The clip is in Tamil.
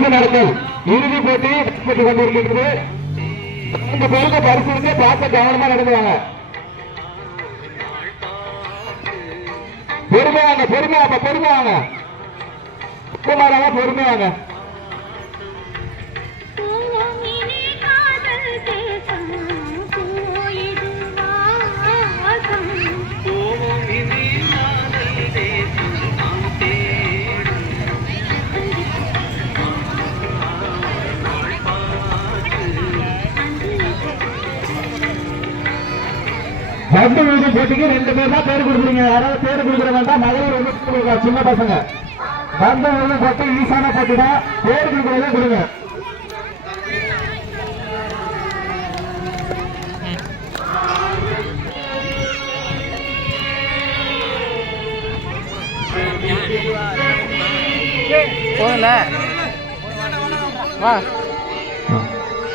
பந்தயத்து நடக்கும். இறுதி போட்டி நடைபெற்றுக் கொண்டிருக்கிறது இந்த பேருக்கு பரிசு இருக்கு பார்த்து கவனமா நடந்துவாங்க பொறுமையாங்க பொறுமையாங்க பொறுமையாங்க. பொறுமையாங்க. பந்து போட்டிக்கு ரெண்டு பேர் தான் பேர் கொடுக்குறீங்க. யாராவது பேர் கொடுக்குற வேண்டாம் மகளிர் வந்து சின்ன பசங்க. பந்து வீடு போட்டு ஈசான போட்டி தான். பேர் கொடுக்குறதே கொடுங்க. போதும்ல? வா. ஆ.